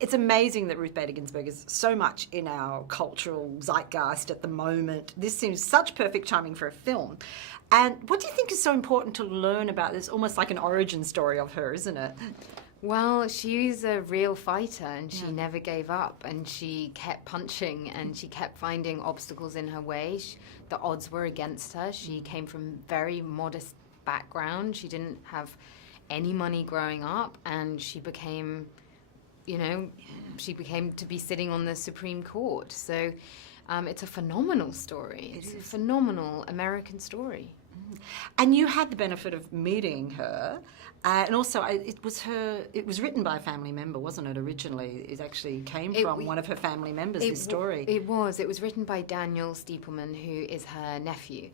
it's amazing that Ruth Bader Ginsburg is so much in our cultural zeitgeist at the moment. This seems such perfect timing for a film. And what do you think is so important to learn about this? Almost like an origin story of her, isn't it? Well, she's a real fighter, and she never gave up, and she kept punching, and she kept finding obstacles in her way. The odds were against her. She came from very modest background. She didn't have any money growing up, and she became to be sitting on the Supreme Court. So it's a phenomenal story. It's a phenomenal American story. And you had the benefit of meeting her, and also it was written by a family member, wasn't it, originally? It actually came from one of her family members, this story. It was written by Daniel Stiepelman, who is her nephew.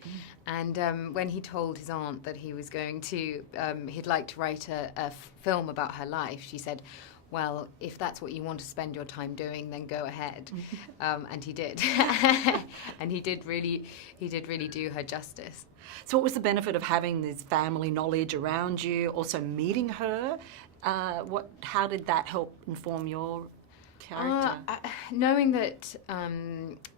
And when he told his aunt that he was going to, he'd like to write a film about her life, she said, well, if that's what you want to spend your time doing, then go ahead. And he did. And he did really do her justice. So what was the benefit of having this family knowledge around you, also meeting her? How did that help inform your character? Knowing that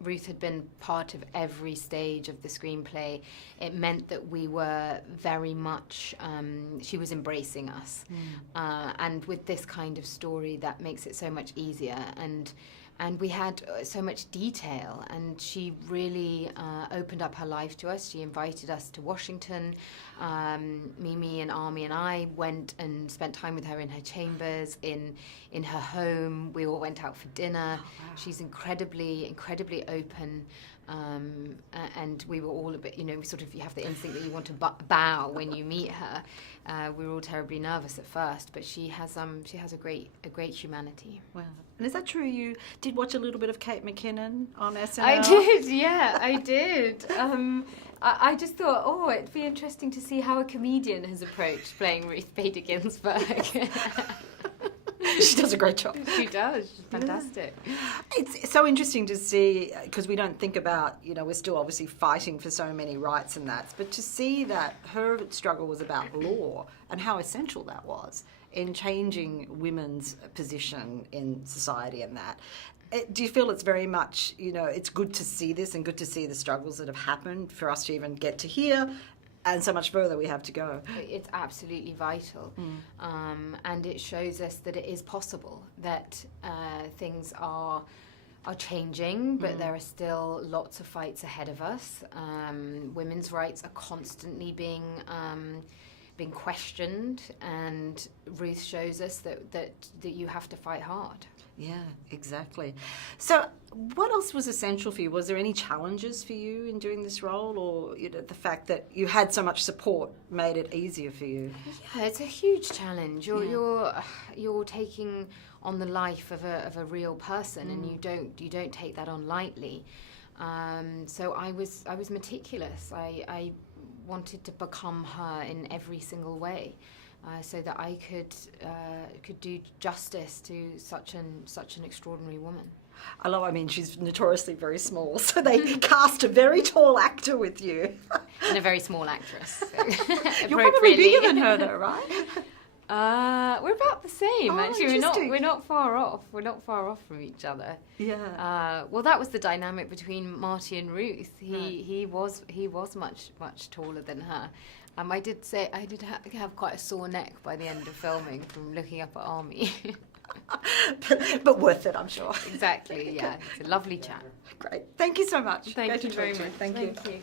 Ruth had been part of every stage of the screenplay, it meant that we were very much, she was embracing us. And with this kind of story, that makes it so much easier. And we had so much detail, and she really opened up her life to us. She invited us to Washington. Mimi and Army and I went and spent time with her in her chambers, in her home. We all went out for dinner. Oh, wow. She's incredibly open. And we were all a bit, you have the instinct that you want to bow when you meet her. We were all terribly nervous at first, but she has a great humanity. Wow. And is that true? You did watch a little bit of Kate McKinnon on SNL? I did, yeah, I did. I just thought, it'd be interesting to see how a comedian has approached playing Ruth Bader Ginsburg. She does a great job. She does. She's fantastic. It's so interesting to see, because we don't think about, we're still obviously fighting for so many rights and that, but to see that her struggle was about law and how essential that was in changing women's position in society and that. Do you feel it's very much, it's good to see this and good to see the struggles that have happened for us to even get to here? And so much further we have to go. It's absolutely vital. And it shows us that it is possible, that things are changing, but there are still lots of fights ahead of us. Women's rights are constantly being questioned, and Ruth shows us that you have to fight hard. Yeah, exactly. So what else was essential for you? Was there any challenges for you in doing this role, or the fact that you had so much support made it easier for you? Yeah, it's a huge challenge. You're taking on the life of a real person, and you don't take that on lightly. So I was meticulous. I wanted to become her in every single way. So that I could do justice to such an extraordinary woman. She's notoriously very small, so they cast a very tall actor with you. And a very small actress. So You're probably bigger than her though, right? We're about the same, actually. We're not far off. We're not far off from each other. Yeah. Well, that was the dynamic between Marty and Ruth. He was much taller than her. I did have quite a sore neck by the end of filming from looking up at Army. but worth it, I'm sure. Exactly, yeah. It's a lovely chat. Great. Thank you so much. Thank you very much. Thank you. Thank you.